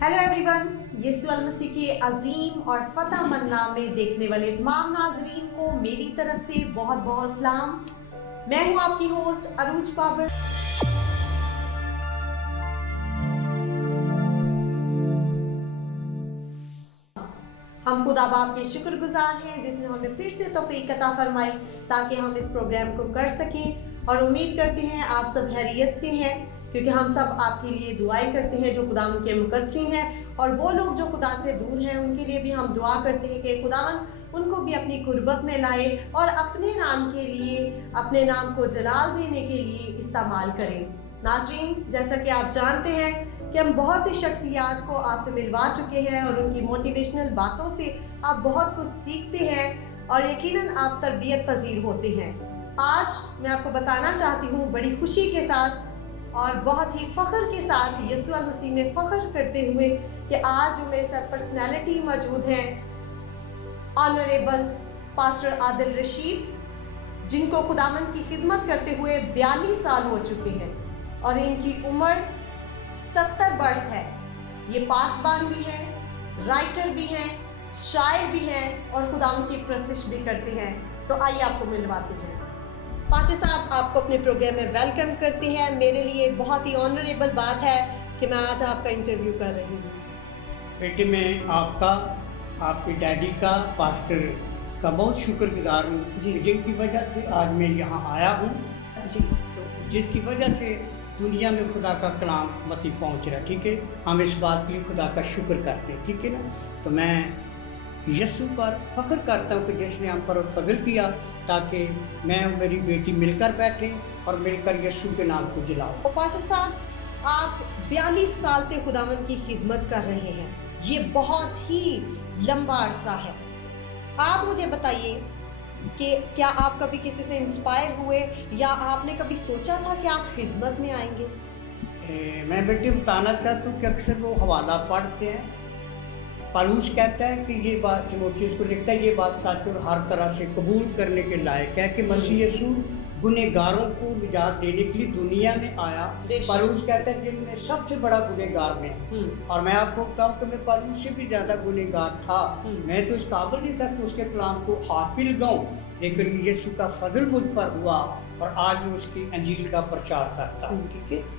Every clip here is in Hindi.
हेलो एवरीवन, यीशु अल मसीह के अजीम और फतह मन्ना में देखने वाले तमाम नाजरीन को मेरी तरफ से बहुत बहुत सलाम। मैं हूं आपकी होस्ट अरूज बाबर। हम खुदा बाप के शुक्रगुजार हैं जिसने हमें फिर से तौफीक अता फरमाई ताकि हम इस प्रोग्राम को कर सकें, और उम्मीद करते हैं आप सब खैरियत से हैं, क्योंकि हम सब आपके लिए दुआएं करते हैं जो खुदा के मुकद्दसी हैं, और वो लोग जो खुदा से दूर हैं उनके लिए भी हम दुआ करते हैं कि खुदावन उनको भी अपनी कुर्बत में लाए और अपने नाम के लिए, अपने नाम को जलाल देने के लिए इस्तेमाल करें। नाज़रीन, जैसा कि आप जानते हैं कि हम बहुत सी शख्सियात को आपसे मिलवा चुके हैं और उनकी मोटिवेशनल बातों से आप बहुत कुछ सीखते हैं और यकीनन आप तरबियत पजीर होते हैं। आज मैं आपको बताना चाहती हूँ बड़ी खुशी के साथ और बहुत ही फ़ख्र के साथ, यीशु अल मसीह में फ़ख्र करते हुए, कि आज जो मेरे साथ पर्सनैलिटी मौजूद हैं, ऑनरेबल पास्टर आदिल रशीद, जिनको खुदावन की खिदमत करते हुए 42 साल हो चुके हैं और इनकी उम्र 77 वर्ष है। ये पासबान भी हैं, राइटर भी हैं, शायर भी हैं और खुदावन की प्रस्तिश भी करते हैं। तो आइए आपको मिलवाते हैं। पास्टर साहब, आपको अपने प्रोग्राम में वेलकम करते हैं। मेरे लिए बहुत ही ऑनरेबल बात है कि मैं आज आपका इंटरव्यू कर रही हूँ। बेटे, मैं आपका, आपके डैडी का, पास्टर का बहुत शुक्रगुजार हूँ जिनकी वजह से आज मैं यहाँ आया हूँ जी। तो जिसकी वजह से दुनिया में खुदा का कलाम मती पहुँच रहा है। ठीक है, हम इस बात के लिए खुदा का शुक्र करते हैं। ठीक है ना। तो मैं यीशु पर फ़ख्र करता हूँ कि जिसने हम पर फजल किया ताकि मैं और मेरी बेटी मिलकर बैठें और मिलकर यीशु के नाम को जलाओ। पास्टर साहब, आप 42 साल से खुदावन की खिदमत कर रहे हैं। ये बहुत ही लंबा अरसा है। आप मुझे बताइए कि क्या आप कभी किसी से इंस्पायर हुए या आपने कभी सोचा था कि आप खिदमत में आएंगे? मैं बेटे बताना चाहता हूँ कि अक्सर वो हवाला पढ़ते हैं। पौलुस कहता है कि ये बात, तीमुथियुस को लिखता है, ये बात सच और हर तरह से कबूल करने के लायक है कि मसीह यीशु गुनहगारों को निजात देने के लिए दुनिया में आया। पौलुस कहता है जिनमें सबसे बड़ा गुनहगार मैं, और मैं आपको बताऊं कि मैं पौलुस से भी ज़्यादा गुनहगार था। मैं तो इस काबिल नहीं था कि उसके कलाम को हाथ भी लगाऊं, लेकिन यीशु का फजल मुझ पर हुआ और आज मैं उसकी अंजील का प्रचार करता हूँ। ठीक है।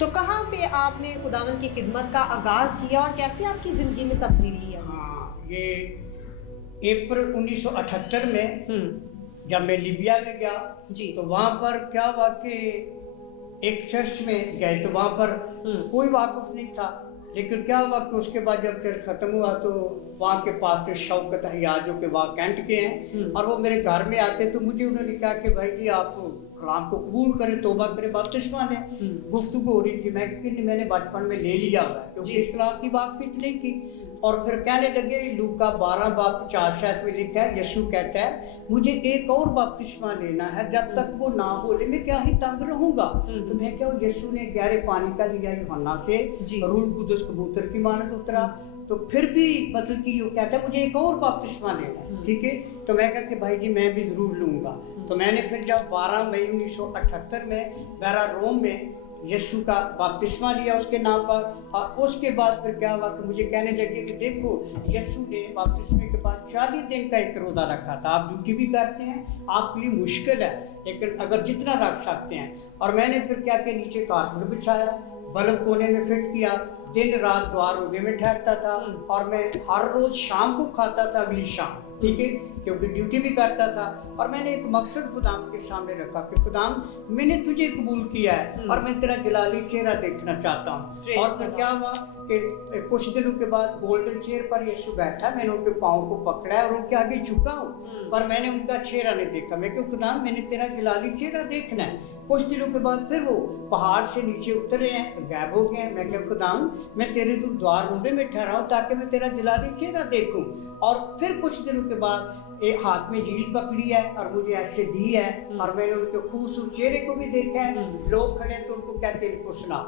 तो कहाँ पे आपने खुदावन की खिदमत का आगाज किया और कैसे आपकी जिंदगी में तब्दीली है? हाँ, ये अप्रैल 1978 में जब मैं लीबिया में गया जी, तो वहाँ पर क्या हुआ कि एक चर्च में गए तो वहाँ पर कोई वाकुफ नहीं था। लेकिन क्या हुआ कि उसके बाद जब चर्च खत्म हुआ तो वहाँ के पास्टर शौकत हयाज जो के वहाँ कैंट के हैं और वो मेरे घर में आते तो मुझे उन्होंने कहा कि भाई जी आप कलाम को कबूल करें, तौबा करें, बपतिस्मा लें। गुफ्तगू हो रही थी, मैंने बचपन में ले लिया हुआ है क्योंकि इस कलाम की वाकफियत नहीं थी। और फिर कहने लगे लूका 12:50 में लिखा है, यीशु कहता है मुझे एक और बपतिस्मा लेना है, जब तक वो ना हो ले मैं क्या ही तंग रहूंगा। तो मैं क्या, यीशु ने गहरे पानी का लिया यूहन्ना से, रूह कुदस कबूतर की मानद उतरा, तो फिर भी मतलब कि वो कहता है मुझे एक और बपतिस्मा लेना है। ठीक है। तो मैं कहा कि भाई जी मैं भी ज़रूर लूँगा। तो मैंने फिर जब 12 मई 1978 में वेरा रोम में यीशु का बपतिस्मा लिया उसके नाम पर, और उसके बाद फिर क्या हुआ कि मुझे कहने लगे कि देखो यीशु ने बपतिस्मे के बाद 40 दिन का एक रोज़ा रखा था। आप ड्यूटी भी करते हैं, आपके लिए मुश्किल है, लेकिन अगर जितना रख सकते हैं। और मैंने फिर क्या किया, नीचे कारपेट बिछाया, बल्ब कोने में फिट किया, दिन रात दुआ रोज़े में ठहरता था और मैं हर रोज़ शाम को खाता था अगली शाम। ठीक है, क्योंकि ड्यूटी भी करता था। और मैंने एक मकसद खुदाम के सामने रखा कि खुदाम मैंने तुझे कबूल किया है और मैं तेरा जलाली चेहरा देखना चाहता हूँ। और फिर क्या हुआ कि कुछ दिनों के बाद गोल्डन चेयर पर यीशु बैठा, मैंने उनके पाँव को पकड़ा और उनके आगे झुका हूँ, पर मैंने उनका चेहरा नहीं देखा। मैं क्यों खुदाम मैंने तेरा जलाली चेहरा देखना है। कुछ दिनों के बाद फिर वो पहाड़ से नीचे उतरे हैं, गायब हो गए हैं। मैं क्या खुदाम मैं तेरे दूर द्वार रोज़े में ठहरा हूँ ताकि मैं तेरा जलाली चेहरा देखूँ। और फिर कुछ दिनों के बाद एक हाथ में झील पकड़ी है और मुझे ऐसे दी है और मैंने उनके खूबसूरत चेहरे को भी देखा है। लोग खड़े तो उनको कहते इनको सुना।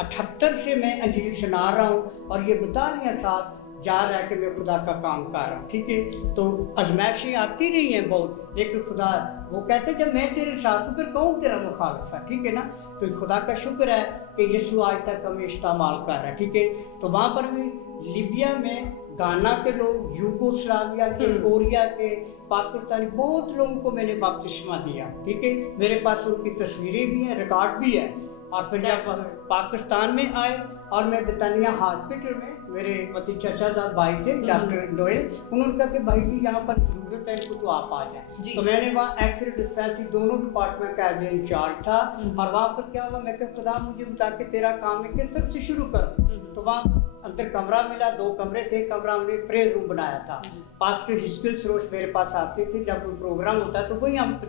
78 से मैं अंजील सुना रहा हूँ और ये 42 साल जा रहा है कि मैं खुदा का काम कर रहा हूँ, ठीक है। तो आजमाइशें आती रही हैं बहुत, लेकिन खुदा वो कहते जब मैं तेरे साथ हूँ फिर कौन तेरा मुखालिफ है, ठीक है ना। तो खुदा का शुक्र है कि यीशु आज तक हमें इस्तेमाल कर रहा है, ठीक है। तो वहाँ पर भी लीबिया में गाना के लोग, यूगोस्लाविया के, कोरिया के, पाकिस्तानी बहुत लोगों को मैंने बपतिस्मा दिया, ठीक है। मेरे पास उनकी तस्वीरें भी हैं, रिकॉर्ड भी है। और फिर जब पाकिस्तान में आए और मैं बितानिया हॉस्पिटल में, मेरे पति चाचादाद भाई थे डॉक्टर नोएल, उन्होंने कहा कि भाई जी यहाँ पर जरूरत है इनको, तो आप आ जाए। तो मैंने वहाँ एक्सरे डिस्पेंसरी दोनों डिपार्टमेंट का एज इंचार्ज था। और वहाँ पर क्या हुआ, मैं कहा खुदा मुझे बता के तेरा काम है किस तरफ से शुरू करूँ। तो वहाँ अंदर कमरा मिला, 2 कमरे थे, कमरा हमने प्रेयर रूम बनाया था। पास्टर हिस्किल सरोज मेरे पास आते थे, जब कोई प्रोग्राम होता तो वही हम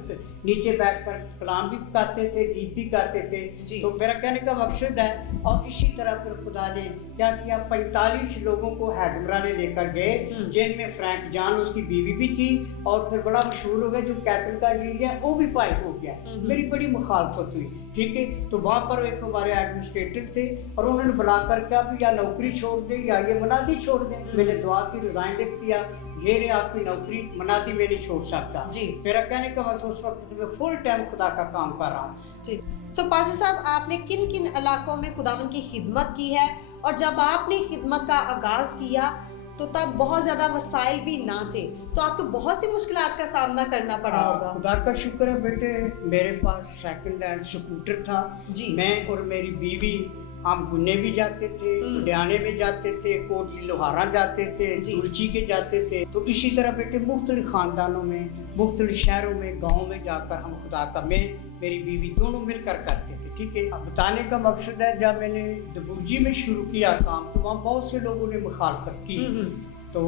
नीचे बैठकर कलाम भी गाते थे, गीत भी गाते थे। तो मेरा कहने का मकसद है, और इसी तरह फिर खुदा ने क्या किया, 45 लोगों को हेडमरा ने लेकर गए, जिनमें फ्रैंक जॉन उसकी बीवी भी थी, और फिर बड़ा मशहूर हो गया जो कैथल का इंजीनियर वो भी पाइप हो गया। मेरी बड़ी मुखालफत हुई, ठीक है। तो वहाँ पर एक हमारे एडमिनिस्ट्रेटर थे और उन्होंने बुलाकर कहा भी या नौकरी छोड़ दे या ये मनादी छोड़ दे। मैंने दुआ की, रिजाइन लिख दिया, ये रे आपकी नौकरी, मनादी मैं नहीं छोड़ सकता जी। मेरा कहने का मतलब उस वक्त मैं फुल टाइम खुदा का काम कर रहा हूँ जी। सो पास्टर साहब, आपने किन किन इलाकों में खुदावंद की खिदमत की है, और जब आपने खिदमत का आगाज किया तो तब बहुत ज्यादा वसाइल भी ना थे, तो आपको बहुत सी मुश्किलात का सामना करना पड़ा होगा। खुदा का शुक्र है बेटे, मेरे पास सेकंड हैंड स्कूटर था जी। मैं और मेरी बीवी हम गुन्ने भी जाते थे, लुधियाने में जाते थे, कोटली लोहारा जाते थे, दुलची के जाते थे। तो इसी तरह बेटे मुख्तलिफ खानदानों में, मुख्तलिफ शहरों में, गाँव में जाकर हम खुदा का, मैं मेरी बीवी दोनों मिलकर करते थे, ठीक है। अब बताने का मकसद है, जब मैंने दबुर्जी में शुरू किया काम तो वहाँ बहुत से लोगों ने मुखालफत की। तो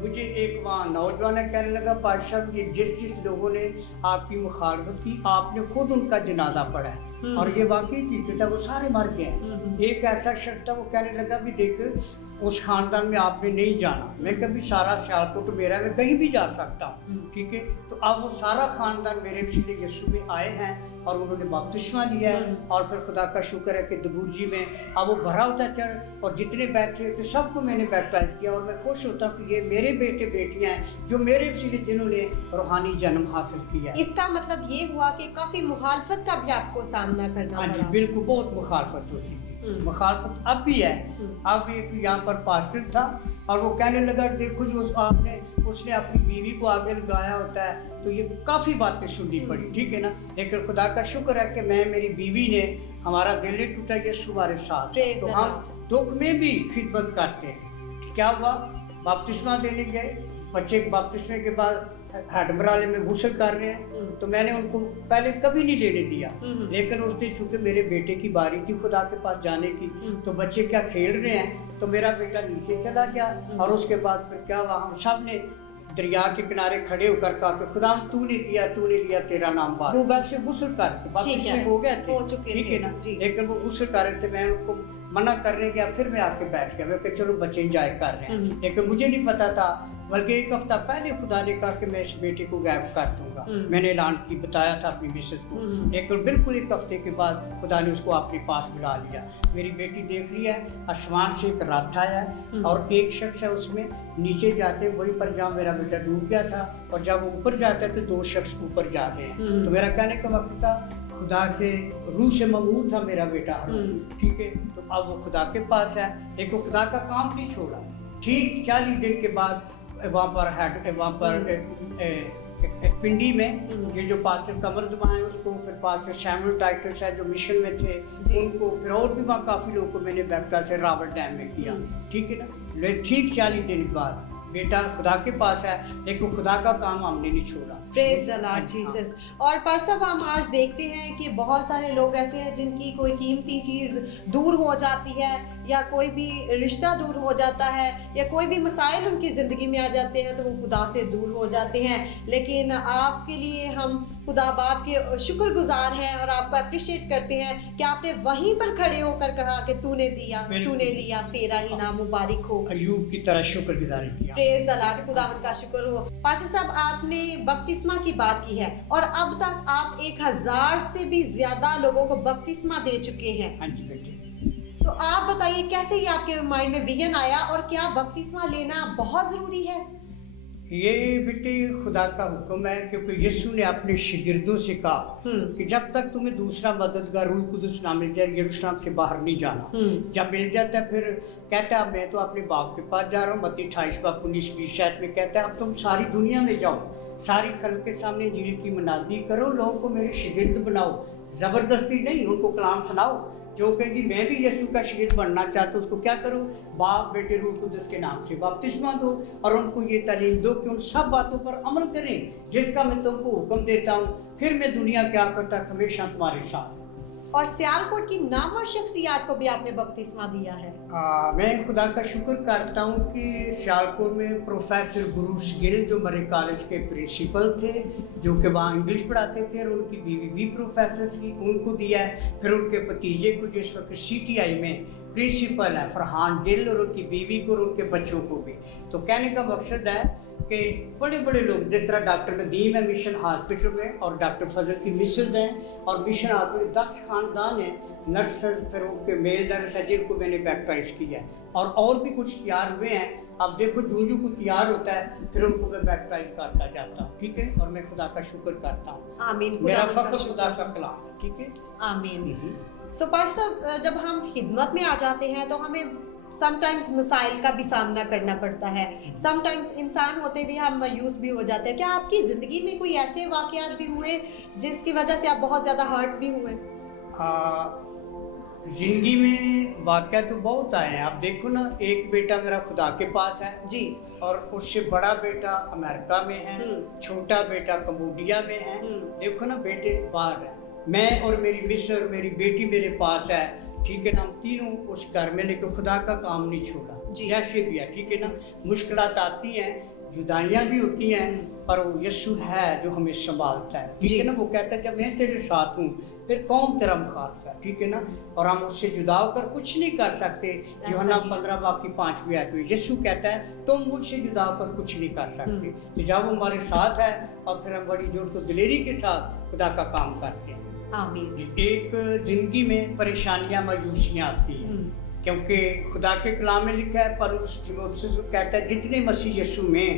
मुझे एक वहाँ नौजवान कहने लगा, पाशा साहब ये जिस लोगों ने आपकी मुखालफत की आपने खुद उनका जनाजा पढ़ा है, और ये वाकई ठीक था, वो सारे मर गए हैं। एक ऐसा शख्स था, वो कहने लगा भी देख उस खानदान में आपने नहीं जाना, मैं कभी सारा सियालकोट मेरा, मैं कहीं भी जा सकता हूँ, ठीक है। तो अब वो सारा खानदान मेरे पिछले यीशु में आए हैं और उन्होंने बपतिस्मा लिया है। और फिर खुदा का शुक्र है कि दबुर्जी में अब वो भरा होता चढ़, और जितने बैठे थे सबको मैंने बैप्टाइज किया। और मैं खुश होता हूँ कि ये मेरे बेटे बेटियाँ हैं जो मेरे पिछले जिन्होंने रूहानी जन्म हासिल किया है। इसका मतलब ये हुआ कि काफी मुखालफत का भी आपको सामना करना पड़ा। हाँ जी बिल्कुल, बहुत मुखालफत होती थी, मुखालफत अब भी है। अब एक यहाँ पर पास्टर था और वो कहने लगा देखो जो आपने, उसने अपनी बीवी को आगे लगाया होता है, तो ये काफ़ी बातें सुननी पड़ी, ठीक है ना। लेकिन खुदा का शुक्र है कि मैं, मेरी बीवी ने, हमारा दिल नहीं टूटा, ये हमारे साथ, तो हम दुख में भी खिदमत करते हैं। क्या हुआ, बपतिस्मा देने गए, बच्चे बपतिस्मे के बाद हेडमराले में गुस्ल कर रहे हैं, तो मैंने उनको पहले कभी नहीं लेने दिया। लेकिन उस दिन चूंकि मेरे बेटे की बारी थी खुदा के पास जाने की, तो बच्चे क्या खेल रहे हैं, तो मेरा बेटा नीचे चला गया। और उसके बाद फिर क्या हुआ, हम सब ने दरिया के किनारे खड़े होकर कहा कि खुदा तूने दिया, तूने लिया, तेरा नाम बार। वो वैसे गुस्ल कर हो गए थे, ठीक है ना। लेकिन वो गुस्ल कर रहे थे, मैं उनको मना करने गया, फिर मैं आके बैठ गया, मैं कहा चलो बच्चे एंजॉय कर रहे हैं। लेकिन मुझे नहीं पता था, बल्कि एक हफ्ता पहले खुदा ने कहा कि मैं इस बेटे को गायब कर दूंगा। मैंने ऐलान की, बताया था अपनी मिसेज को। लेकिन बिल्कुल एक हफ्ते के बाद खुदा ने उसको अपने पास बुला लिया। मेरी बेटी देख रही है, आसमान से एक रात आया है और एक शख्स है उसमें, नीचे जाते वहीं पर जहाँ मेरा बेटा डूब गया था, और जब वो ऊपर जाता है तो 2 शख्स ऊपर जा रहे हैं। तो मेरा कहने का वक्त था, खुदा से रूह से ममूर था मेरा बेटा, ठीक है। तो अब वो खुदा के पास है, लेकिन खुदा का काम नहीं छोड़ा। ठीक 40 दिन के बाद वहाँ पर पिंडी में ये जो पास्टर कमर जुमा है उसको, फिर पास्टर सैमुअल टाइटस है जो मिशन में थे उनको, फिर और भी वहाँ काफ़ी लोगों को मैंने बैप्टा से रावल डैम में किया, ठीक है ना। ठीक 40 दिन के बाद बेटा खुदा के पास है, लेकिन खुदा का काम हमने नहीं छोड़ा। Praise the Lord Jesus. और पास्टर हम आज देखते हैं कि बहुत सारे लोग ऐसे हैं जिनकी कोई कीमती चीज़ दूर हो जाती है, या कोई भी रिश्ता दूर हो जाता है, या कोई भी मसाइल उनकी ज़िंदगी में आ जाते हैं, तो वो खुदा से दूर हो जाते हैं। लेकिन आपके लिए हम खुदा बाप के शुक्रगुजार हैं और आपको अप्रिशिएट करते हैं कि आपने वहीं पर खड़े होकर कहा कि तूने दिया, तूने लिया, तेरा ही नाम मुबारक हो। अय्यूब की तरह शुक्रगुजारी किया। प्रेज द लॉर्ड, खुदावंद का शुक्र हो। पास्टर साहब, आपने बपतिस्मा की बात की है और अब तक आप 1000 से भी ज्यादा लोगों को बपतिस्मा दे चुके हैं। हाँ जी बेटे। तो आप बताइए कैसे ये आपके माइंड में विजन आया और क्या बपतिस्मा लेना बहुत जरूरी है? ये बेटे खुदा का हुक्म है, क्योंकि यीशु ने अपने शागिर्दों से कहा कि जब तक तुम्हें दूसरा मददगार रूह कुदुस ना मिल जाए यरूशलेम से बाहर नहीं जाना। जब मिल जाता है फिर कहता है मैं तो अपने बाप के पास जा रहा हूँ। मत्ती 28:19-20 में कहता है अब तुम सारी दुनिया में जाओ, सारी खल्क के सामने इंजील की मनादी करो, लोगों को मेरे शागिर्द बनाओ, जबरदस्ती नहीं, उनको कलाम सुनाओ। जो कहेगी मैं भी यीशु का शागिर्द बनना चाहता हूँ उसको क्या करो, बाप बेटे रूह कुदस के नाम से बपतिस्मा दो और उनको ये तालीम दो कि उन सब बातों पर अमल करें जिसका मैं तुमको हुक्म देता हूँ, फिर मैं दुनिया के आखिर तक हमेशा तुम्हारे साथ। और सियालकोट की नामवर शख्सियत को भी आपने बपतिस्मा दिया है। मैं खुदा का शुक्र करता हूँ कि सियालकोट में प्रोफेसर ब्रूस गिल जो मेरे कॉलेज के प्रिंसिपल थे, जो कि वहाँ इंग्लिश पढ़ाते थे, और उनकी बीवी भी प्रोफेसर की, उनको दिया है। फिर उनके भतीजे को जो इस वक्त CTI में प्रिंसिपल है फरहान गिल, और उनकी बीवी को और उनके बच्चों को भी। तो कहने का मकसद है कि बड़े बड़े लोग जिस तरह डॉक्टर नदीम है मिशन हॉस्पिटल में, और डॉक्टर फजल की मिसेज हैं, और मिशन हॉस्पिटल 10 खानदान हैं, नर्सेज, फिर उनके मेल नर्स है जिनको मैंने बैप्टाइज किया है, और भी कुछ तैयार हुए हैं। अब देखो जूझू को तैयार होता है फिर उनको मैं बैप्टाइज करता जाता हूँ, ठीक है। और मैं खुदा का शुक्र करता हूँ, आमीन। मेरा फख्र खुदा का कलाम है, ठीक है। आमीन। सो पास्टर जब हम खिदमत में आ जाते हैं तो हमें समटाइम्स मसाइल का भी सामना करना पड़ता है, समटाइम्स इंसान होते हुए हम मायूस भी हो जाते हैं। क्या आपकी ज़िंदगी में कोई ऐसे वाक़यात भी हुए जिसकी वजह से आप बहुत ज़्यादा हर्ट भी हुए? जिंदगी में वाक़या तो बहुत आए हैं। आप देखो ना, एक बेटा मेरा खुदा के पास है जी, और उससे बड़ा बेटा अमेरिका में है, छोटा बेटा कम्बोडिया में है। देखो ना, बेटे बाहर है, मैं और मेरी मिस और मेरी बेटी मेरे पास है, ठीक है ना। हम तीनों उस घर में, लेकिन खुदा का काम नहीं छोड़ा, जैसे भी है, ठीक है ना। मुश्किलात आती हैं, जुदाइयाँ भी होती हैं, पर वो यीशु है जो हमें संभालता है, ठीक है ना। वो कहता है जब मैं तेरे साथ हूँ फिर कौन तेरा मुखालिफ है, ठीक है ना। और हम उससे जुदा होकर कुछ नहीं कर सकते। यूहन्ना 15:5 आयत में यीशु कहता है तुम मुझसे जुदा होकर कुछ नहीं कर सकते। तो जब वो हमारे साथ है और फिर हम बड़ी जोर तो दिलेरी के साथ खुदा का काम करते हैं। आमीन। एक जिंदगी में परेशानियां मायूसियां आती हैं, क्योंकि खुदा के कलाम में लिखा है, पौलुस तीमुथियुस को कहता है जितने मसीह यीशु में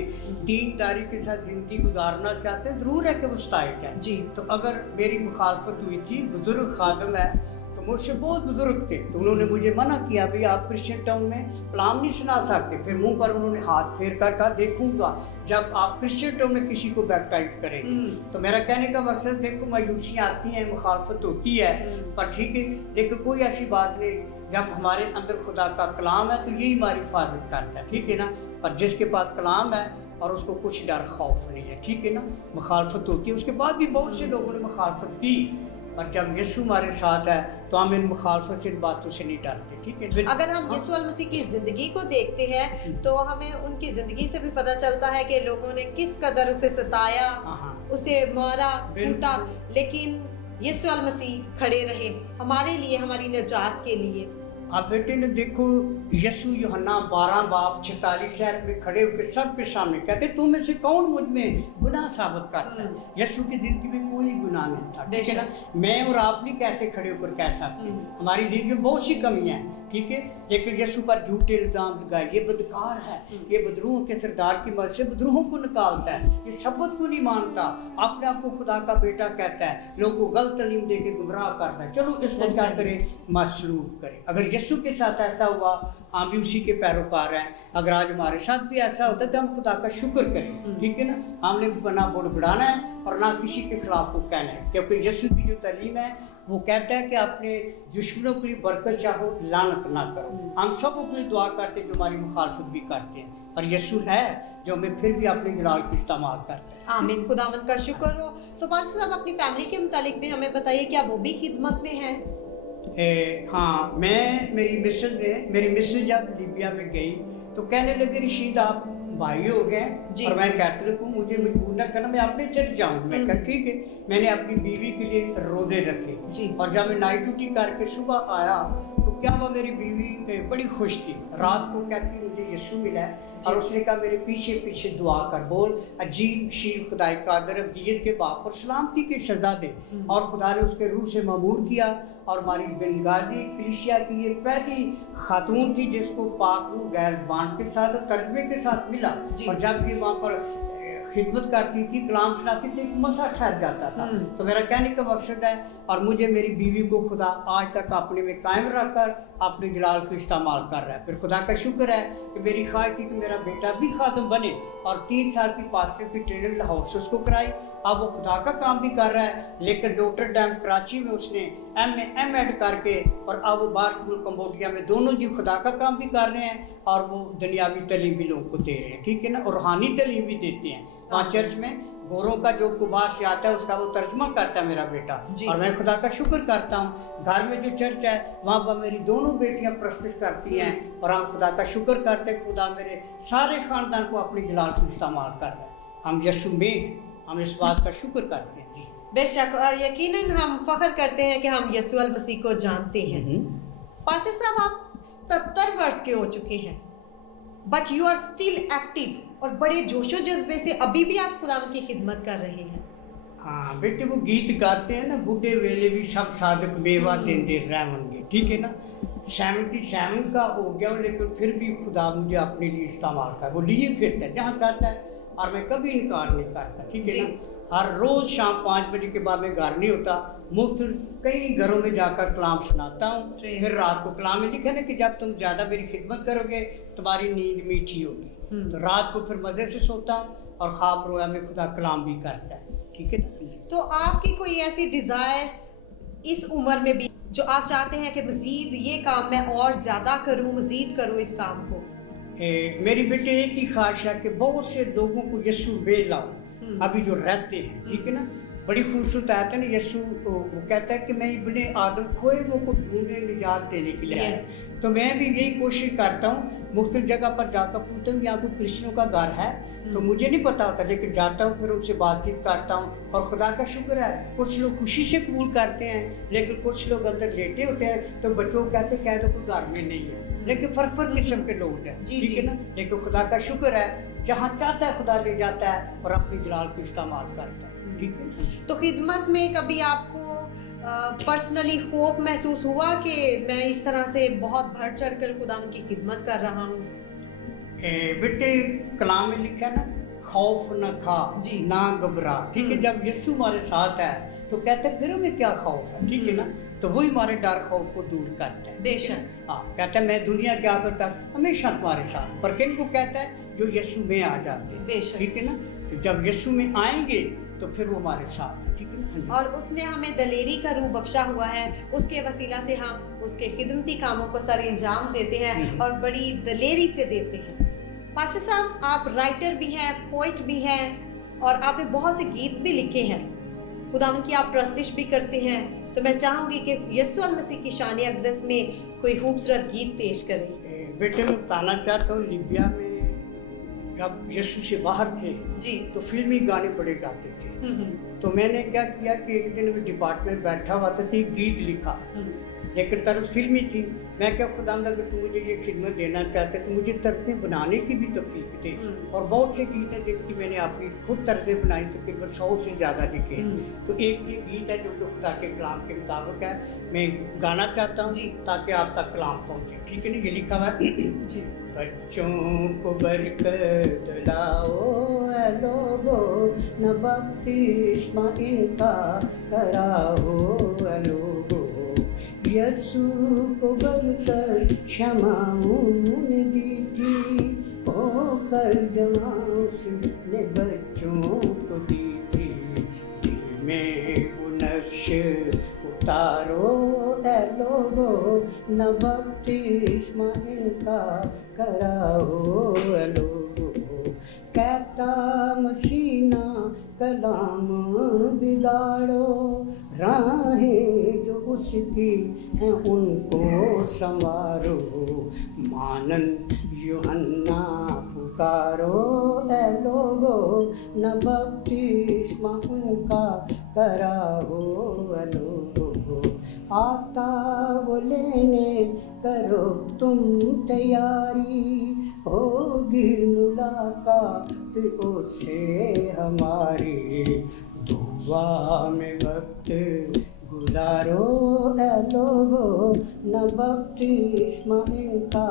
दीनदारी के साथ जिंदगी गुजारना चाहते हैं जरूर है कि वो सताए जाए जी। तो अगर मेरी मुखालफत हुई थी, बुजुर्ग खादम है तो मुझसे बहुत बुजुर्ग थे, तो उन्होंने मुझे मना किया भाई आप क्रिश्चियन टाउन में कलाम नहीं सुना सकते। फिर मुंह पर उन्होंने हाथ फेर कर कहा देखूंगा जब आप क्रिश्चियन टाउन में किसी को बैप्टाइज करेंगे। तो मेरा कहने का मकसद, देखो मायूसियाँ आती हैं, मुखालफत होती है, पर ठीक है, लेकिन कोई ऐसी बात नहीं। जब हमारे अंदर खुदा का कलाम है तो यही हमारी हिफाजत करता है, ठीक है ना। पर जिसके पास कलाम है और उसको कुछ डर खौफ नहीं है, ठीक है ना। मुखालफत होती है, उसके बाद भी बहुत से लोगों ने मुखालफत की, और जब यीशु हमारे साथ है तो हम इन मुखालफत से, इन बातों से नहीं डरते, ठीक है। अगर हम यीशु अल मसीह की जिंदगी को देखते हैं तो हमें उनकी जिंदगी से भी पता चलता है कि लोगों ने किस कदर उसे सताया, उसे मारा, कूटा, लेकिन यीशु अल मसीह खड़े रहे हमारे लिए, हमारी निजात के लिए। आप बेटे ने देखो, यीशु यूहन्ना 12:46 में खड़े होकर सबके सामने कहते तुम में से कौन मुझ में गुनाह साबित करता है। यीशु की जिंदगी में कोई गुनाह नहीं था, ठीक है ना। मैं और आप भी कैसे खड़े होकर कह सकते, हमारी जिंदगी में बहुत सी कमियां हैं, ठीक है। लेकिन यीशु पर झूठे इल्जाम लगाए, ये बदकार है, ये बदरूहों के सरदार की मदद से बदरूहों को निकालता है, ये शब्द को नहीं मानता, अपने आप को खुदा का बेटा कहता है, लोगों को गलत तालीम दे के गुमराह करता है। चलो इसको क्या करें, मसलूब करें। अगर यीशु के साथ ऐसा हुआ, हम भी उसी के पैरोकार हैं। अगर आज हमारे साथ भी ऐसा होता है तो हम खुदा का शुक्र करें, ठीक है ना। हमने ना बुड़ बढ़ाना है और ना किसी के खिलाफ को कहना है, क्योंकि यीशु की जो तालीम है वो कहता है कि अपने दुश्मनों के लिए बरकत चाहो, लानत ना करो। हम सब अपनी दुआ करते हैं जो हमारी मुखालफत भी करते हैं, पर यीशु है जो हमें फिर भी अपने जलाल की इस्तेमाल करते हैं। आमीन, खुदावंद का शुक्र हो। सो पास्टर साहब, अपनी फैमिली के मुतालिक भी हमें बताइए, क्या वो भी खिदमत में है? हाँ, मेरी मिसेज जब लीबिया में गई तो कहने लगे रशीद आप भाई हो गए और मैं कैथलिक हूँ, मुझे मजबूर न करना, मैं अपने चर्च जाऊँ। मैं कहा ठीक है। मैंने अपनी बीवी के लिए रोदे रखे, और जब मैं नाइट ड्यूटी करके सुबह आया तो क्या हुआ, मेरी बीवी बड़ी खुश थी। रात को कहती मुझे यीशु मिला है, और उसने कहा मेरे पीछे पीछे दुआ कर, बोल अजीब शीर खुदाई कादर अब्दियत के बाप और सलामती के सजा दे। और खुदा ने उसके रूह से ममूर किया, और हमारी बेंगाली कलीसिया की ये पहली खातून थी जिसको पाक रूह गैर बांड के साथ और तर्जमे के साथ मिला। और जब ये वहाँ पर खिदमत करती थी, कलाम सुनाती थी, एक मसा ठहर जाता था। तो मेरा कहने का मकसद है, और मुझे मेरी बीवी को खुदा आज तक अपने में कायम रखकर अपने जलाल को इस्तेमाल कर रहा है। फिर खुदा का शुक्र है कि मेरी ख्वाहिश थी कि मेरा बेटा भी खादम बने, और 3 साल की पास्टर की ट्रेनिंग लाहौर से उसको कराई। अब वो खुदा का काम भी कर रहा है, लेकिन डॉक्टर डैम कराची में उसने MA MEd करके, और अब वो बारकबुल कंबोडिया में दोनों जी खुदा का काम भी कर रहे हैं, और वो दुनियावी तालीम भी लोगों को दे रहे हैं, ठीक है ना, और रूहानी तालीम भी देते हैं। वहाँ चर्च में गोरों का जो कुबार से आता है उसका वो तर्जमा करता है मेरा बेटा, और मैं खुदा का शुक्र करता हूँ। घर में जो चर्च है वहाँ पर मेरी दोनों बेटियाँ प्रस्तुत करती हैं, और हम खुदा का शुक्र करते हैं, खुदा मेरे सारे ख़ानदान को अपनी जलाल को इस्तेमाल कर रहा है। हम यीशु में हैं, हम इस बात का शुक्र करते हैं। जी बेशक, और यकीनन हम फख्र करते हैं कि हम यीशु अल मसीह को जानते हैं। पास्टर साहब, आप 77 वर्ष के हो चुके हैं, but you are still active, और बड़े जोशो जज्बे से अभी भी आप खुदा की खिदमत कर रहे हैं। हाँ बेटे, वो गीत गाते हैं ना, बूढ़े वेले भी सब साधक मेवा देंदे रहमनगे, ठीक है ना। 77 का हो गया, लेकिन फिर भी खुदा मुझे अपने लिए इस्तेमाल कर, वो लिए फिरता है जहाँ चाहता है, और मैं कभी इनकार नहीं करता, ठीक है ना। हर रोज़ शाम 5 बजे के बाद मैं घर नहीं होता, मुफ्त कई घरों में जाकर कलाम सुनाता हूँ। फिर रात को कलाम में लिखा ना कि जब तुम ज़्यादा मेरी खिदमत करोगे तुम्हारी नींद मीठी होगी। तो रात को फिर मज़े से सोता हूँ, और ख्वाब रोया में खुदा कलाम भी करता है, ठीक है ना। तो आपकी कोई ऐसी डिज़ायर इस उम्र में भी जो आप चाहते हैं कि मज़ीद ये काम मैं और ज़्यादा करूँ, मज़ीद करूँ इस काम को? मेरी बेटे एक ही ख्वाहिश है कि बहुत से लोगों को यीशु में लाऊं, अभी जो रहते हैं, ठीक है ना। बड़ी खूबसूरत आयत है ना, यीशु वो कहता है कि मैं इब्ने आदम खोए वो को ढूंढने निजात देने के लिए आया। तो मैं भी यही कोशिश करता हूँ, मुख्तलिफ जगह पर जाकर पूछता हूँ यहाँ कोई क्रिश्चियनों का घर है, तो मुझे नहीं पता होता, लेकिन जाता हूँ, फिर उनसे बातचीत करता हूँ, और खुदा का शुक्र है कुछ लोग खुशी से कबूल करते हैं, लेकिन कुछ लोग अंदर लेटे होते हैं, तो बच्चों को कहते कह दो कोई घर में नहीं है, लेकिन फ़र्क किस्म के लोग हैं, ठीक है ना। लेकिन खुदा का शुक्र है, जहाँ चाहता है खुदा ले जाता है और अपनी जलाल को इस्तेमाल करता है, ठीक है। तो खिदमत में कभी आपको पर्सनली खौफ महसूस हुआ कि मैं इस तरह से बहुत बढ़ चढ़ कर खुदा की खिदमत कर रहा हूँ? बेटे, कलाम में लिखा ना, खौफ न खा ना घबरा, ठीक है। जब यीशु हमारे साथ है तो कहते हैं फिर हमें क्या खौफ है, ठीक है ना। तो वही हमारे डर खौफ को दूर करता है, बेशक। हाँ, कहता है मैं दुनिया के आखिर तक हमेशा तुम्हारे साथ, पर किन को कहता है? जो यीशु में आ जाते हैं, ठीक है ना। तो जब यीशु में आएंगे तो फिर वो हमारे साथ है, ठीक है ना। और उसने हमें दलेरी का रूह बख्शा हुआ है, उसके वसीला से हम उसके खिदमती कामों को सर अंजाम देते हैं, और बड़ी दलेरी से देते हैं। पास्टर साहब, आप राइटर भी हैं, पोइट भी हैं, और आपने बहुत से गीत भी लिखे हैं, खुदा की आप प्रस्तिश भी करते हैं। तो मैं चाहूँगी कि यीशु अल मसीह की शान अक़दस में कोई खूबसूरत गीत पेश करें। बेटे, मैं बताना चाहता हूँ, लीबिया में जब यीशु से बाहर थे जी, तो फिल्मी गाने बड़े गाते थे। तो मैंने क्या किया कि एक दिन मैं डिपार्टमेंट बैठा हुआ था, गीत लिखा, लेकिन तर्ज फिल्मी थी। मैं क्या, खुदा अगर तू मुझे ये खिदमत देना चाहते तो मुझे तर्जें बनाने की भी तौफीक दे। और बहुत से गीत हैं जिनकी मैंने अपनी खुद तर्जें बनाई, तकरीबन 100 से ज़्यादा लिखे। तो एक ये गीत है जो कि खुदा के कलाम के मुताबिक है, मैं गाना चाहता हूँ ताकि आप तक कलाम पहुँचे, ठीक है ना। ये लिखा हुआ जी, बच्चों को बरकत लाओ ऐ लोगो, न बपतिस्मा इनका कराओ ऐ लोगो, यीशु को बरकर क्षमाऊन दी थी, होकर जमा उसने बच्चों को दी थी, दिल में वो नक्श उतारो ऐ लोगो, न बपतिस्मा इनका कराओ ऐ लोगो, कहता मसीना कलाम बिगाड़ो, राहें जो उसकी हैं उनको संवारो, मानन यूहन्ना पुकारो ऐ लोगो, न बपतिस्मा उनका कराओ ऐ लोगो, आता वो लेने करो तुम तैयारी, होगी मुलाकात उससे हमारी। दुआ में वक्त गुजारो ए लोगो, न बपतिस्मा इनका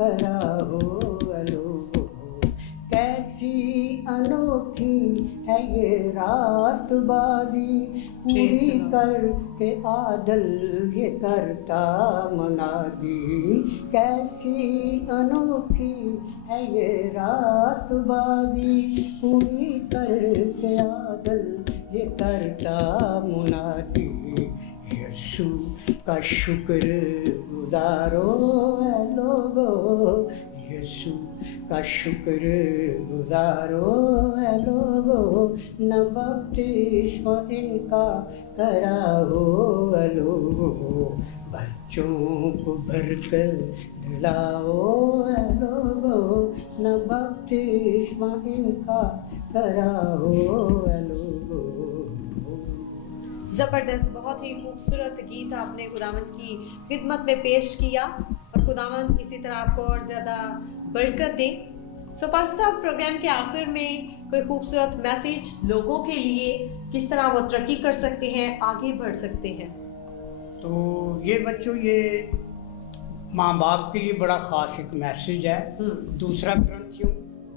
कराओ ए लोगो। कैसी अनोखी है ये रास्तबाजी, पूरी करके आदल ये करता मुनादी। कैसी अनोखी है ये रास्तबाजी, पूरी करके आदल ये करता मुनादी। यीशु का शुक्र गुजारो है लोगो, यीशु का शुक्र गुजारो है लोगो, न बपतिस्मा इनका कराओ है लोगो। बच्चों को बरकत दिलाओ है लोगो, न बपतिस्मा इनका कराओ है लोगो। ज़बरदस्त, बहुत ही खूबसूरत गीत आपने खुदावंद की खिदमत में पेश किया, और खुदावंद इसी तरह आपको और ज़्यादा बरकत दे। सो पास्टर साहब, प्रोग्राम के आखिर में कोई खूबसूरत मैसेज लोगों के लिए, किस तरह वो तरक्की कर सकते हैं, आगे बढ़ सकते हैं? तो ये बच्चों, ये माँ बाप के लिए बड़ा ख़ास एक मैसेज है। दूसरा ग्रंथियों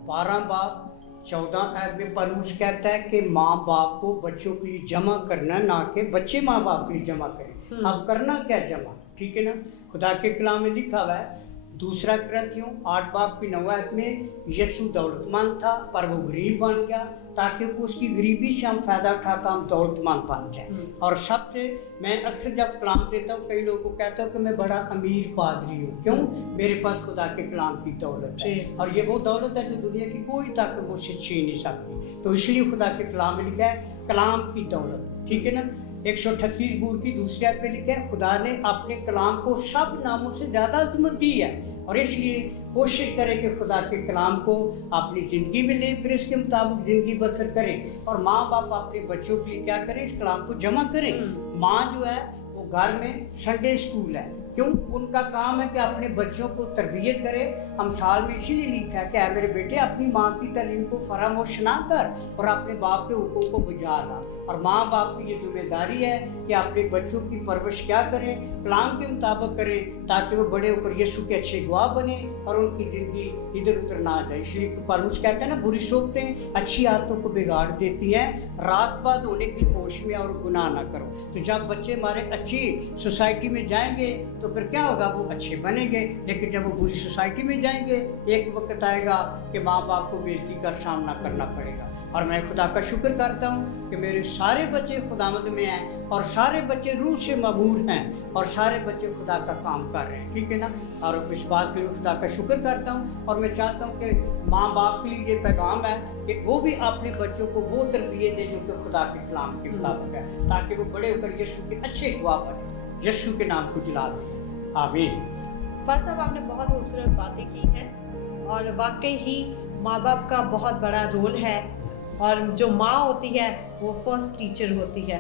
12 बाब 14 आयत में पौलुस कहता है कि माँ बाप को बच्चों के लिए जमा करना, ना कि बच्चे माँ बाप के लिए जमा करें। अब करना क्या जमा, ठीक है ना। खुदा के कलाम में लिखा हुआ है, दूसरा ग्रंथियों 8 बाब की 9 आयत में, यीशु दौलतमंद था पर वो गरीब बन गया, ताकि उसकी गरीबी से हम फ़ायदा उठाकर हम दौलतमंद बन जाए। और सबसे मैं अक्सर जब कलाम देता हूँ, कई लोगों को कहता हूँ कि मैं बड़ा अमीर पादरी हूँ। क्यों? मेरे पास खुदा के कलाम की दौलत है, और ये वो दौलत है जो दुनिया की कोई ताकत मुझसे छीन नहीं सकती। तो इसलिए खुदा के कलाम में लिखा है कलाम की दौलत, ठीक है ना। 138 बूर की दूसरी आयत में लिखा है, खुदा ने अपने कलाम को सब नामों से ज़्यादा अजमत दी है, और इसलिए कोशिश करें कि खुदा के कलाम को अपनी ज़िंदगी में ले, फिर इसके मुताबिक ज़िंदगी बसर करें। और माँ बाप अपने बच्चों के लिए क्या करें, इस कलाम को जमा करें। माँ जो है वो घर में संडे स्कूल है। क्यों? उनका काम है कि अपने बच्चों को तरबियत करे। हम साल में इसीलिए लिखा है कि ऐ मेरे बेटे, अपनी माँ की तालीम को फरामोश ना कर और अपने बाप के हुक्म को बजा ला। और माँ बाप की ये जिम्मेदारी है कि अपने बच्चों की परवरिश क्या करें, कलाम के मुताबिक करें, ताकि वो बड़े होकर यीशु के अच्छे गवाह बने और उनकी ज़िंदगी इधर उधर ना जाए। इसलिए पौलुस कहता है ना, बुरी सोबतें अच्छी आदतों को बिगाड़ देती हैं, रास्तबाद होने के लिए होश में और गुनाह ना करो। तो जब बच्चे हमारे अच्छी सोसाइटी में जाएंगे तो फिर क्या होगा, वो अच्छे बनेंगे। लेकिन जब वो बुरी सोसाइटी में जाएंगे, एक वक्त आएगा कि माँ बाप को बेइज्जती का सामना करना पड़ेगा। और मैं खुदा का शुक्र करता हूँ कि मेरे सारे बच्चे खुदावंद में हैं, और सारे बच्चे रूह से मबूर हैं, और सारे बच्चे खुदा का काम कर रहे हैं, ठीक है ना। और इस बात के लिए खुदा का शुक्र करता हूँ। और मैं चाहता हूँ कि माँ बाप के लिए ये पैगाम है कि वो भी अपने बच्चों को वो तरबियत दें जो कि खुदा के कलाम के मुताबिक है, ताकि वो बड़े होकर यीशु के अच्छे गवाह बने, यीशु के नाम को जलाल दें। आमीन। पास्टर साहब, आपने बहुत खूबसूरत बातें की हैं, और वाकई ही माँ बाप का बहुत बड़ा रोल है, और जो माँ होती है वो फर्स्ट टीचर होती है।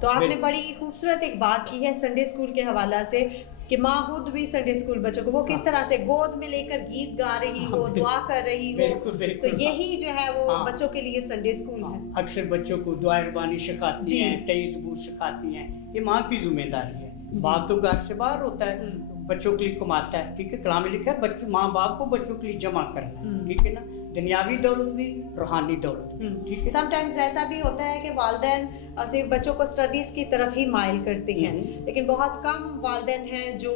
तो आपने बड़ी खूबसूरत एक बात की है संडे स्कूल के हवाला से, कि माँ खुद भी संडे स्कूल बच्चों को वो किस तरह से गोद में लेकर गीत गा रही हो, दुआ कर रही हो। तो यही जो है वो बच्चों के लिए संडे स्कूल है। अक्सर बच्चों को दुआ रबानी सिखाती हैं, 23 बूर सिखाती हैं, ये माँ की जिम्मेदारी है। बाप तो घर से बाहर होता है, बच्चों के लिए कमाता है, ठीक है। कलाम में लिखा है बच्चों, माँ बाप को बच्चों के लिए जमा करना है, ठीक है ना। दुनियावी दौलत भी, रूहानी दौलत भी, ठीक है। समटाइम्स ऐसा भी होता है कि वालिदैन सिर्फ बच्चों को स्टडीज़ की तरफ ही माइल करते हैं, लेकिन बहुत कम वालिदैन हैं जो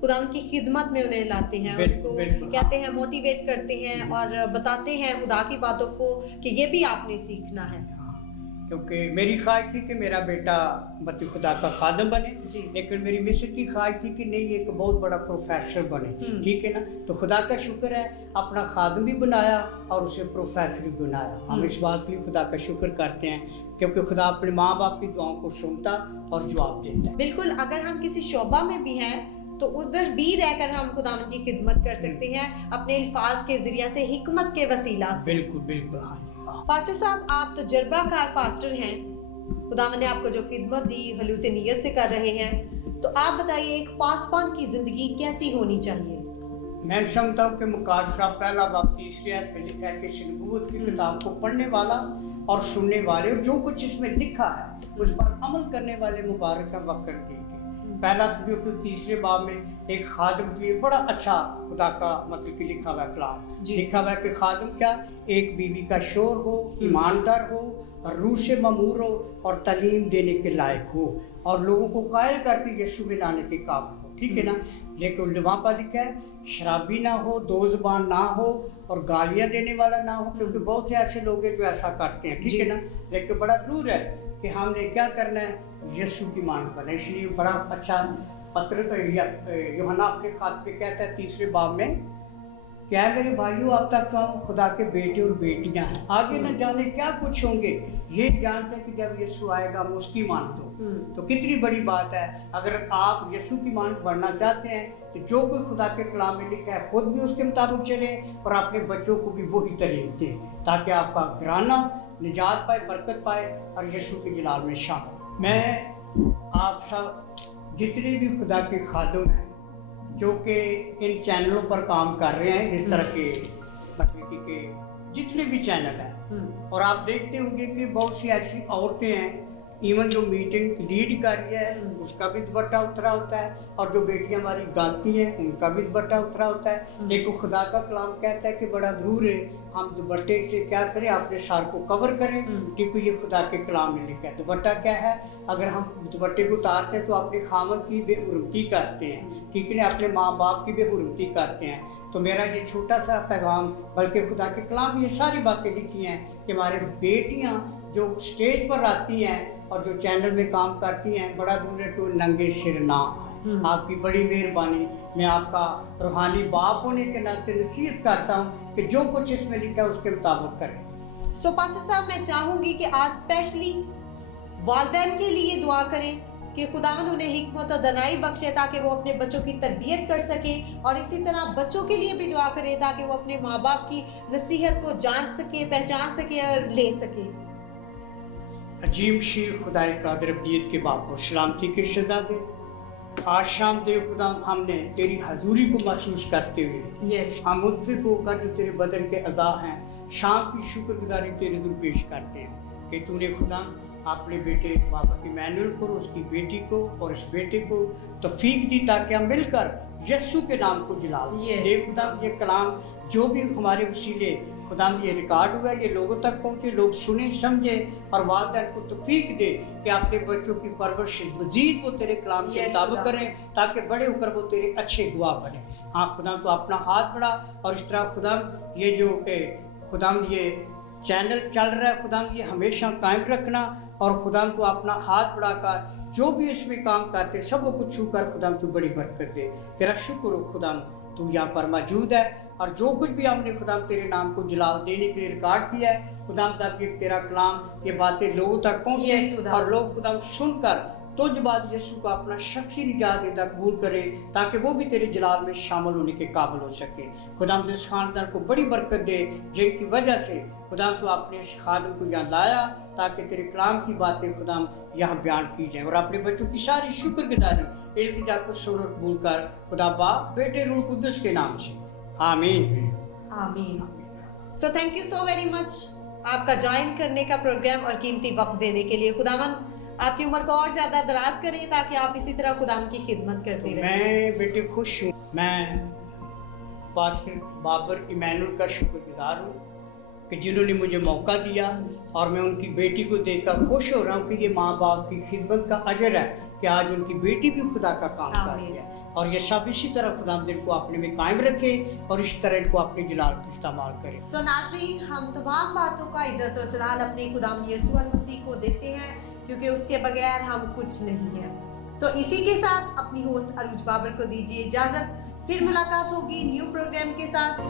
खुदा की खिदमत में उन्हें लाते हैं, उनको कहते हैं, मोटिवेट करते हैं और बताते हैं खुदा की बातों को कि ये भी आपने सीखना है। क्योंकि मेरी ख्वाहिश थी कि मेरा बेटा मतलब खुदा का खादम बने, लेकिन मेरी मिसेज की ख्वाहिश थी कि नहीं, एक बहुत बड़ा प्रोफेसर बने, ठीक है ना। तो खुदा का शुक्र है, अपना खादम भी बनाया और उसे प्रोफेसर भी बनाया। हम इस बात के लिए खुदा का शुक्र करते हैं, क्योंकि खुदा अपने माँ बाप की दुआओं को सुनता और जवाब देता है। बिल्कुल, अगर हम किसी शोबा में भी हैं तो उधर भी रहकर हम खुदावंद की खिदमत कर सकते हैं, अपने अल्फाज के जरिए से, हिकमत के वसीला से। बिल्कुल बिल्कुल, हाँ जी। पास्टर साहब, आप तजुर्बाकार पास्टर हैं, खुदावंद ने आपको जो खिदमत दी खलूस नियत से कर रहे हैं, तो आप बताइए एक पासवान की जिंदगी कैसी होनी चाहिए? मैं समझता हूँ कि मुकाशरा पहला बाब तीसरी आयत में लिखा है कि नबूवत की किताब को पढ़ने वाला और सुनने वाले और जो कुछ इसमें लिखा है उस पर अमल करने वाले मुबारक का वक्त दी गई। पहला तो तीसरे बाब में एक खादिम के लिए बड़ा अच्छा खुदा का मतलब कि लिखा हुआ कलाम लिखा हुआ है कि खादिम क्या एक बीवी का शोर हो, ईमानदार हो, रूह से ममूर हो और तालीम देने के लायक हो और लोगों को कायल करके यीशु में लाने के काबिल हो, ठीक है ना। लेकिन वहाँ पर लिखा है शराबी ना हो, दो ज़ुबान ना हो और गालियाँ देने वाला ना हो, क्योंकि बहुत से ऐसे लोग हैं जो ऐसा करते हैं, ठीक है ना। लेकिन बड़ा जरूर है कि हमने क्या करना है, यीशु की मान करना। इसलिए बड़ा अच्छा पत्र यूहन्ना अपने खात पे कहता है तीसरे बाब में, क्या है मेरे भाइयों अब तक तो हम खुदा के बेटे और बेटियां हैं, आगे न जाने क्या कुछ होंगे, ये जानते हैं कि जब यीशु आएगा हम उसकी मान दो। तो कितनी बड़ी बात है। अगर आप यीशु की मान बढ़ना चाहते हैं तो जो कोई खुदा के कलाम में लिखा है खुद भी उसके मुताबिक चले और अपने बच्चों को भी वही तालीम दें, ताकि आपका घराना निजात पाए, बरकत पाए और यीशु के जलाल में शामिल। मैं आप सब जितने भी खुदा के खादम हैं जो कि इन चैनलों पर काम कर रहे हैं, इस तरह के मतलब के जितने भी चैनल हैं, और आप देखते होंगे कि बहुत सी ऐसी औरतें हैं इवन जो मीटिंग लीड कर रही है उसका भी दुपट्टा उतरा होता है, और जो बेटियां हमारी गाती हैं उनका भी दुपट्टा उतरा होता है। लेकिन खुदा का कलाम कहता है कि बड़ा जरूर है हम दुपट्टे से क्या करें, अपने सर को कवर करें, क्योंकि ये खुदा के कलाम में लिखा है। दुपट्टा क्या है, अगर हम दुपट्टे को उतारते हैं तो अपने खामद की बेहुरमती करते हैं, ठीक है, अपने माँ बाप की बेहुरमती करते हैं। तो मेरा ये छोटा सा पैगाम, बल्कि खुदा के कलाम ये सारी बातें लिखी हैं कि हमारे बेटियाँ जो स्टेज पर आती हैं और जो चैनल में काम करती हैं, बड़ा दूर है कि नंगे सिर ना आए। आपकी बड़ी मेहरबानी। मैं आपका रूहानी बाप होने के नाते नसीहत करता हूँ कि जो कुछ इसमें लिखा है उसके मुताबिक करें। सो पास्टर साहब, मैं चाहूंगी कि आज स्पेशली वालिदैन के लिए दुआ करें कि खुदावंद उन्हें हिकमत और दनाई बख्शे ताकि वो अपने बच्चों की तरबियत कर सके, और इसी तरह बच्चों के लिए भी दुआ करें ताकि वो अपने माँ बाप की नसीहत को जान सके, पहचान सके और ले सके। अजीम शीर खुदाए कादिर अब्दियत के बाप को सलामती की सदा दे। आज शाम देव खुदा हमने तेरी हजूरी को महसूस करते हुए हम मुतफिक होकर जो तेरे बदन के अज़ा हैं शाम की शुक्रगुजारी तेरे दूर पेश करते हैं कि तूने खुदा अपने बेटे बाबा इमैनुअल को, उसकी बेटी को और इस बेटे को तौफीक दी ताकि हम मिलकर यीशु के नाम को जलाल देव खुदा। ये कलाम जो भी हमारे वसीले खुदा ये रिकॉर्ड हुआ ये लोगों तक पहुँचे, लोग सुने समझे और वालिदैन को तौफीक दे कि अपने बच्चों की परवरिश मजीद वो तेरे कलाम के मुताबिक करें ताकि बड़े होकर वो तेरे अच्छे गवाह बने। हाँ खुदा तो अपना हाथ बढ़ा, और इस तरह खुदा ये जो खुदा ये चैनल चल रहा है खुदा ये हमेशा कायम रखना, और खुदा को अपना हाथ बढ़ाकर जो भी इसमें काम करते सबको कुछ छू कर खुदा तू बड़ी बरकत दे। तेरा शुक्र हो खुदा तू यहाँ पर मौजूद है, और जो कुछ भी हमने खुदा तेरे नाम को जलाल देने के लिए रिकॉर्ड किया है खुदा ताकि तेरा कलाम ये बातें लोगों तक पहुँचे और लोग खुदा सुनकर तुझ बाद यीशु को अपना शख्सी निजात देता कबूल करे ताकि वो भी तेरे जलाल में शामिल होने के काबिल हो सके। खुदा इस खानदान को बड़ी बरकत दे जिनकी वजह से खुदा तो अपने इस खादम को यहाँ लाया ताकि तेरे कलाम की बातें खुदा यहाँ बयान की जाए, और अपने बच्चों की सारी शुक्रगुजारी इल्तिजा को सुन और कबूल कर खुदा बाप बेटे रूह कुद्दुस के नाम से, आमीन आमीन। So thank you so very much आपका ज्वाइन करने का प्रोग्राम और कीमती वक्त देने के लिए। खुदावन आपकी उम्र को और ज्यादा दराज करें ताकि आप इसी तरह खुदावन की खिदमत करते रहें। मैं बेटे खुश हूँ, मैं पास्टर बाबर इमैनुअल का शुक्रगुजार हूँ कि जिन्होंने मुझे मौका दिया, और मैं उनकी बेटी को देखकर खुश हो रहा हूँ कि ये माँ बाप की खिदमत का अजर है कि आज उनकी बेटी भी खुदा का काम कर रही है, और ये सब इसी तरह खुदा दिल को अपने में कायम रखे और इस तरह इनको अपने जलाल को इस्तेमाल करें। सो नाज़रीन, हम तमाम बातों का इज्जत और जलाल अपने खुदाम यीशु मसीह को देते हैं क्योंकि उसके बगैर हम कुछ नहीं है। सो इसी के साथ अपनी होस्ट अरूज बाबर को दीजिए इजाजत, फिर मुलाकात होगी न्यू प्रोग्राम के साथ।